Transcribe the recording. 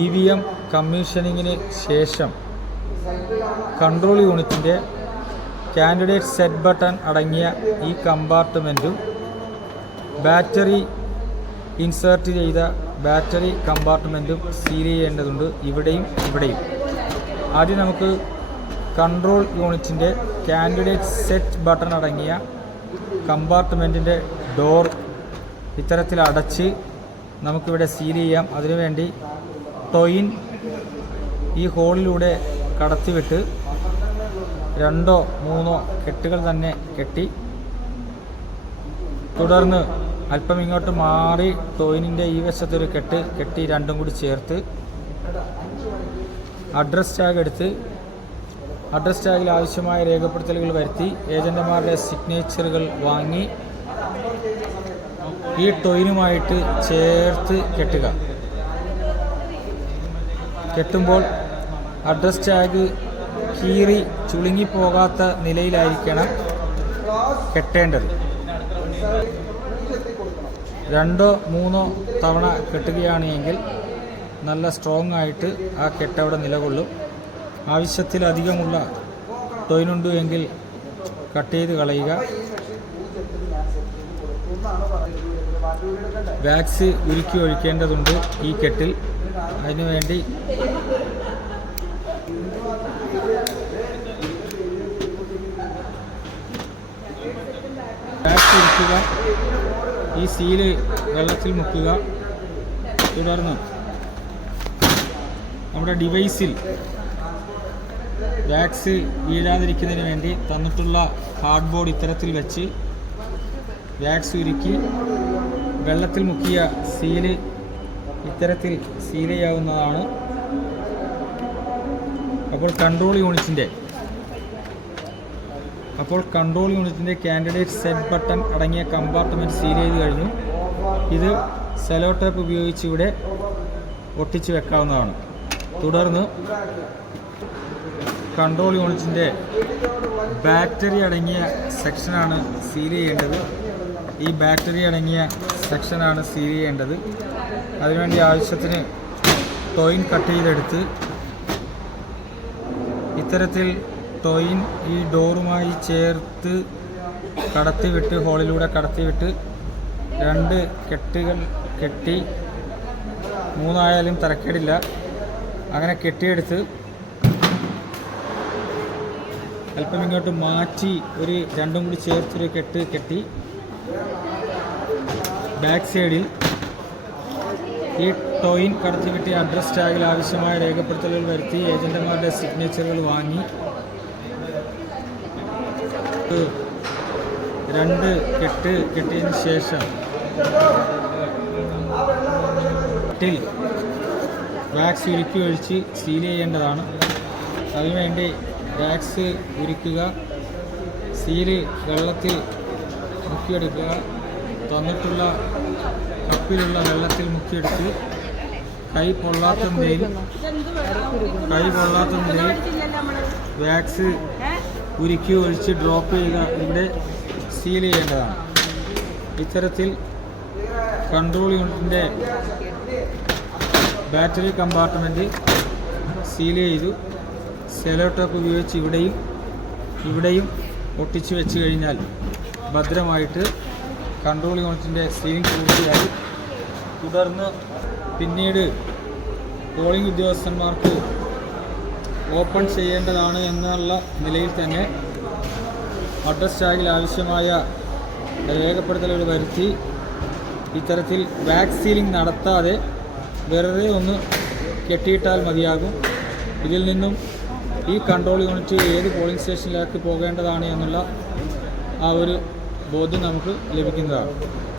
EVM കമ്മീഷനിങ്ങിന് ശേഷം control യൂണിറ്റിൻ്റെ candidate set button അടങ്ങിയ ഈ കമ്പാർട്ട്മെൻറ്റും ബാറ്ററി ഇൻസേർട്ട് ചെയ്ത ബാറ്ററി കമ്പാർട്ട്മെൻറ്റും സീൽ ചെയ്യേണ്ടതുണ്ട്. ഇവിടെയും ആദ്യം നമുക്ക് കൺട്രോൾ യൂണിറ്റിൻ്റെ കാൻഡിഡേറ്റ് സെറ്റ് ബട്ടൺ അടങ്ങിയ കമ്പാർട്ട്മെൻറ്റിൻ്റെ ഡോർ ഇത്തരത്തിൽ അടച്ച് നമുക്കിവിടെ സീൽ ചെയ്യാം. അതിനുവേണ്ടി ടോയിൻ ഈ ഹോളിലൂടെ കടത്തിവിട്ട് 2 3 കെട്ടുകൾ തന്നെ കെട്ടി, തുടർന്ന് അല്പം ഇങ്ങോട്ട് മാറി ടോയിനിൻ്റെ ഈ വശത്തൊരു കെട്ടി രണ്ടും കൂടി ചേർത്ത് അഡ്രസ് ടാഗ് എടുത്ത് അഡ്രസ് ടാഗിൽ ആവശ്യമായ രേഖപ്പെടുത്തലുകൾ വരുത്തി ഏജന്റുമാരുടെ സിഗ്നേച്ചറുകൾ വാങ്ങി ഈ ടോയിനുമായിട്ട് ചേർത്ത് കെട്ടുമ്പോൾ അഡ്രസ് ടാഗ് കീറി ചുളുങ്ങിപ്പോകാത്ത നിലയിലായിരിക്കണം കെട്ടേണ്ടത്. 2 3 തവണ കെട്ടുകയാണ് എങ്കിൽ നല്ല സ്ട്രോങ് ആയിട്ട് ആ കെട്ടവിടെ നിലകൊള്ളും. ആവശ്യത്തിലധികമുള്ള ടോയിനുണ്ട് എങ്കിൽ കട്ട് ചെയ്ത് കളയുക. വാക്സ് ഉരുക്കി ഒഴിക്കേണ്ടതുണ്ട് ഈ കെട്ടിൽ. അതിനുവേണ്ടി വാക്സ് ഉരുക്കുക, ഈ സീല് വെള്ളത്തിൽ മുക്കുക. തുടർന്ന് നമ്മുടെ ഡിവൈസിൽ വാക്സ് വീഴാതിരിക്കുന്നതിന് വേണ്ടി തന്നിട്ടുള്ള ഹാർഡ് ബോർഡ് ഇത്തരത്തിൽ വെച്ച് വാക്സ് ഉരുക്കി വെള്ളത്തിൽ മുക്കിയ സീല് ഇത്തരത്തിൽ സീൽ ചെയ്യാവുന്നതാണ്. അപ്പോൾ കൺട്രോൾ യൂണിറ്റിൻ്റെ കാൻഡിഡേറ്റ് സെറ്റ് ബട്ടൺ അടങ്ങിയ കമ്പാർട്ട്മെൻറ്റ് സീൽ ചെയ്ത് കഴിഞ്ഞു. ഇത് സെലോ ടേപ്പ് ഉപയോഗിച്ച് ഇവിടെ ഒട്ടിച്ച് വെക്കാവുന്നതാണ്. തുടർന്ന് കൺട്രോൾ യൂണിറ്റിൻ്റെ ബാറ്ററി അടങ്ങിയ സെക്ഷനാണ് സീൽ ചെയ്യേണ്ടത്. ഈ ബാറ്ററി അടങ്ങിയ സെക്ഷനാണ് സീൽ ചെയ്യേണ്ടത്. അതിനുവേണ്ടി ആവശ്യത്തിന് ടോയിൻ കട്ട് ചെയ്തെടുത്ത് ഇത്തരത്തിൽ ടോയിൻ ഈ ഡോറുമായി ചേർത്ത് ഹോളിലൂടെ കടത്തിവിട്ട് 2 കെട്ടുകൾ കെട്ടി, 3 ആയാലും തരക്കേടില്ല. അങ്ങനെ കെട്ടിയെടുത്ത് അല്പം ഇങ്ങോട്ട് മാറ്റി ഒരു 2 കൂടി ചേർത്തൊരു കെട്ടി ബാക്ക് സൈഡിൽ ഈ ടോയിൻ കടത്തിവിട്ടി അഡ്രസ് ടാഗിൽ ആവശ്യമായ രേഖപ്പെടുത്തലുകൾ വരുത്തി ഏജന്റുമാരുടെ സിഗ്നേച്ചറുകൾ വാങ്ങി 2 കെട്ടിയതിന് ശേഷം വാക്സ് ഉരുക്കി ഒഴിച്ച് സീൽ ചെയ്യേണ്ടതാണ്. അതിനുവേണ്ടി വാക്സ് ഉരുക്കുക, സീല് വെള്ളത്തിൽ മുക്കിയെടുക്കുക. തന്നിട്ടുള്ള കപ്പിലുള്ള വെള്ളത്തിൽ മുക്കിയെടുത്ത് കൈ പൊള്ളാത്ത നിലയിൽ വാക്സ് ഉരുക്കി ഒഴിച്ച് ഡ്രോപ്പ് ചെയ്യുക. ഇവിടെ സീൽ ചെയ്യേണ്ടതാണ്. ഇത്തരത്തിൽ കൺട്രോൾ യൂണിറ്റിൻ്റെ ബാറ്ററി കമ്പാർട്ട്മെൻറ്റ് സീൽ ചെയ്തു സെലോ ടേപ്പ് ഉപയോഗിച്ച് ഇവിടെയും ഒട്ടിച്ച് വെച്ച് കഴിഞ്ഞാൽ ഭദ്രമായിട്ട് കൺട്രോൾ യൂണിറ്റിൻ്റെ സീലിംഗ് പൂർത്തിയായി. തുടർന്ന് പിന്നീട് പോളിംഗ് ഉദ്യോഗസ്ഥന്മാർക്ക് ഓപ്പൺ ചെയ്യേണ്ടതാണ് എന്നുള്ള നിലയിൽ തന്നെ അഡ്രസ് ടാഗിൽ ആവശ്യമായ രേഖപ്പെടുത്തലുകൾ വരുത്തി ഇത്തരത്തിൽ വാക്സ് സീലിംഗ് നടത്താതെ വെറുതെ ഒന്ന് കെട്ടിയിട്ടാൽ മതിയാകും. ഇതിൽ നിന്നും ഈ കൺട്രോൾ യൂണിറ്റ് ഏത് പോളിംഗ് സ്റ്റേഷനിലേക്ക് പോകേണ്ടതാണ് എന്നുള്ള ആ ഒരു ബോധ്യം നമുക്ക് ലഭിക്കുന്നതാണ്.